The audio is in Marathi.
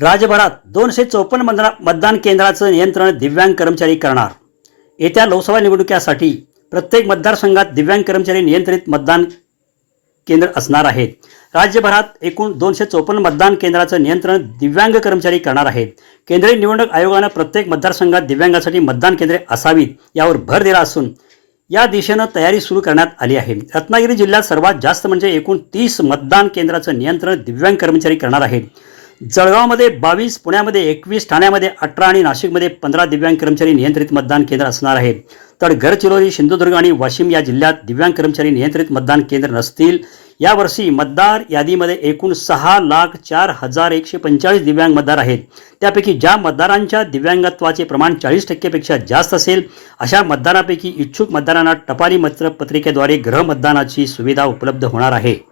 राज्यभरात 254 मतदान केंद्राचं नियंत्रण दिव्यांग कर्मचारी करणार। येत्या लोकसभा निवडणुकीसाठी प्रत्येक मतदारसंघात दिव्यांग कर्मचारी नियंत्रित मतदान केंद्र असणार आहेत। राज्यभरात एकूण 254 मतदान केंद्राचं नियंत्रण दिव्यांग कर्मचारी करणार आहेत। केंद्रीय निवडणूक आयोगानं प्रत्येक मतदारसंघात दिव्यांगांसाठी मतदान केंद्रे असावीत यावर भर दिला असून या दिशेनं तयारी सुरू करण्यात आली आहे। रत्नागिरी जिल्ह्यात सर्वात जास्त म्हणजे एकूण 30 मतदान केंद्राचं नियंत्रण दिव्यांग कर्मचारी करणार आहेत। जळगावमध्ये 22, पुण्यामध्ये 21, ठाण्यामध्ये 18 आणि नाशिकमध्ये 15 दिव्यांग कर्मचारी नियंत्रित मतदान केंद्र असणार आहेत। तर गडचिरोली, सिंधुदुर्ग आणि वाशिम या जिल्ह्यात दिव्यांग कर्मचारी नियंत्रित मतदान केंद्र नसतील। यावर्षी मतदार यादीमध्ये एकूण 6,04,145 दिव्यांग मतदार आहेत। त्यापैकी ज्या मतदारांच्या दिव्यांगत्वाचे प्रमाण 40% पेक्षा जास्त असेल अशा मतदारांपैकी इच्छुक मतदारांना टपाली मतपत्रिकेद्वारे गृह मतदानाची सुविधा उपलब्ध होणार आहे।